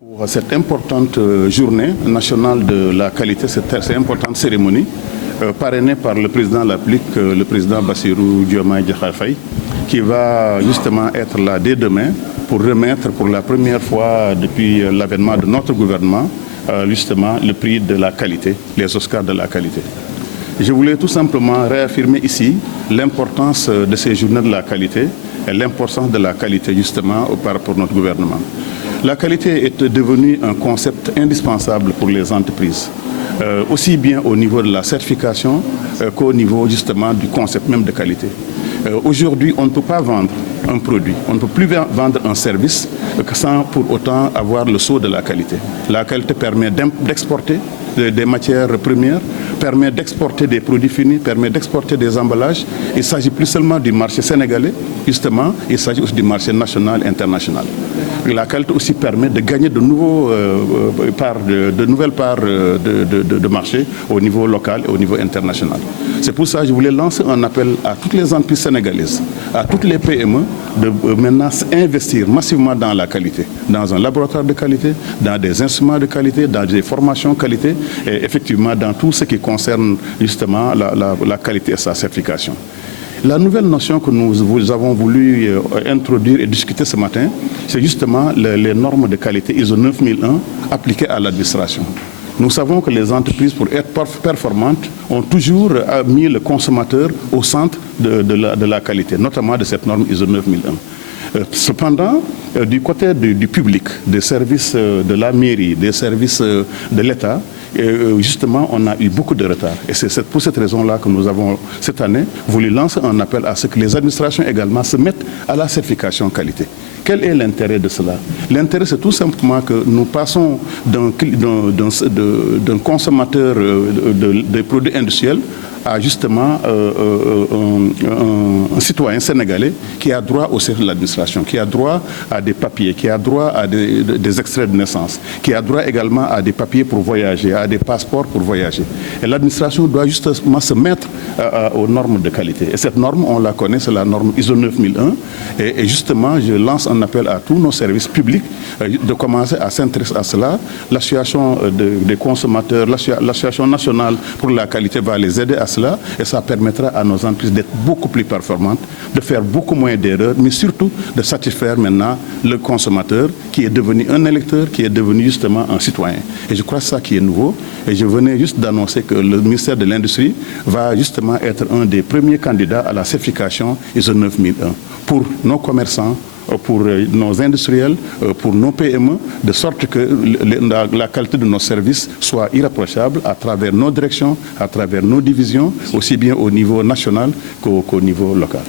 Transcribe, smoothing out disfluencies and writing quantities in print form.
Pour cette importante journée nationale de la qualité, cette importante cérémonie, parrainée par le président de la République, le président Bassirou Diomaye Diakhar Faye, qui va justement être là dès demain pour remettre pour la première fois depuis l'avènement de notre gouvernement, justement le prix de la qualité, les Oscars de la qualité. Je voulais tout simplement réaffirmer ici l'importance de ces journées de la qualité et l'importance de la qualité justement par rapport à notre gouvernement. La qualité est devenue un concept indispensable pour les entreprises, aussi bien au niveau de la certification qu'au niveau justement du concept même de qualité. Aujourd'hui, on ne peut pas vendre un produit, on ne peut plus vendre un service sans pour autant avoir le sceau de la qualité. La qualité permet d'exporter des matières premières, permet d'exporter des produits finis, permet d'exporter des emballages. Il ne s'agit plus seulement du marché sénégalais, justement, il s'agit aussi du marché national et international. La qualité aussi permet de gagner de nouvelles parts de marché au niveau local et au niveau international. C'est pour ça que je voulais lancer un appel à toutes les entreprises sénégalaises, à toutes les PME, de maintenant investir massivement dans la qualité, dans un laboratoire de qualité, dans des instruments de qualité, dans des formations qualité et effectivement dans tout ce qui concerne justement la qualité et sa certification. La nouvelle notion que nous avons voulu introduire et discuter ce matin, c'est justement les normes de qualité ISO 9001 appliquées à l'administration. Nous savons que les entreprises, pour être performantes, ont toujours mis le consommateur au centre de la qualité, notamment de cette norme ISO 9001. Cependant, du côté du public, des services de la mairie, des services de l'État, justement, on a eu beaucoup de retard. Et c'est pour cette raison-là que nous avons, cette année, voulu lancer un appel à ce que les administrations également se mettent à la certification qualité. Quel est l'intérêt de cela? L'intérêt, c'est tout simplement que nous passons d'un consommateur de produits industriels à justement un citoyen sénégalais qui a droit au service de l'administration, qui a droit à des papiers, qui a droit à des extraits de naissance, qui a droit également à des papiers pour voyager, à des passeports pour voyager. Et l'administration doit justement se mettre aux normes de qualité. Et cette norme, on la connaît, c'est la norme ISO 9001. Et justement, je lance un appel à tous nos services publics de commencer à s'intéresser à cela. L'association des consommateurs, l'association nationale pour la qualité va les aider à cela et ça permettra à nos entreprises d'être beaucoup plus performantes, de faire beaucoup moins d'erreurs, mais surtout de satisfaire maintenant le consommateur qui est devenu un électeur, qui est devenu justement un citoyen. Et je crois que c'est ça qui est nouveau. Et je venais juste d'annoncer que le ministère de l'Industrie va justement être un des premiers candidats à la certification ISO 9001 pour nos commerçants, pour nos industriels, pour nos PME, de sorte que la qualité de nos services soit irréprochable à travers nos directions, à travers nos divisions, aussi bien au niveau national qu'au niveau local.